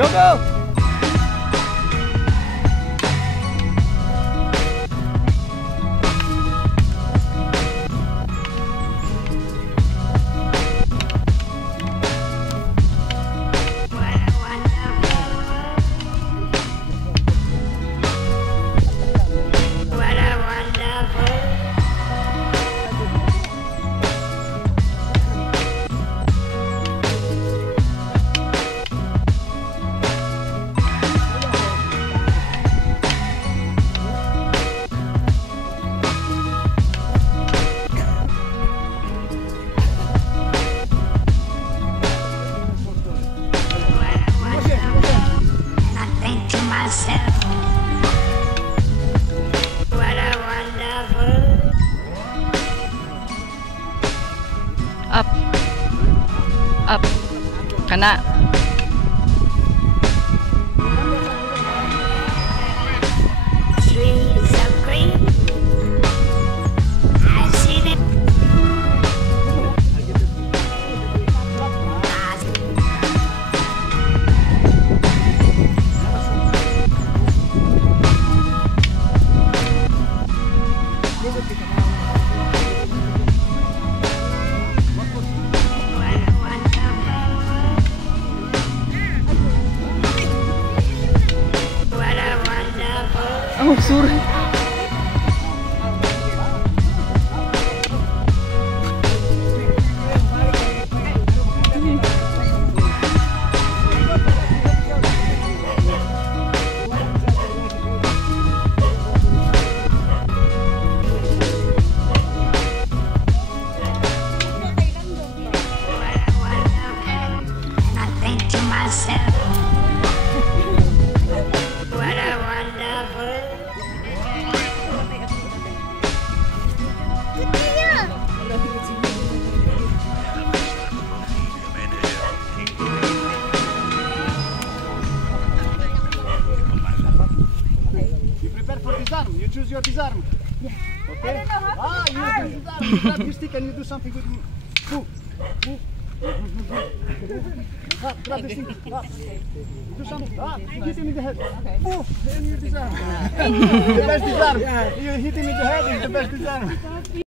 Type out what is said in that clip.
Go, go! Up, up, kena. Trees of green, I've seen it. Oh, sorry. I think to myself, what a wonderful. You prepare for disarm. You choose your disarm. Yeah. Okay. You disarm. You grab your stick and you do something with. Move. Move. Grab the stick. Do something. Hit him in the head. Okay. Move. And you disarm. The best disarm. You hit him in the head is the best disarm.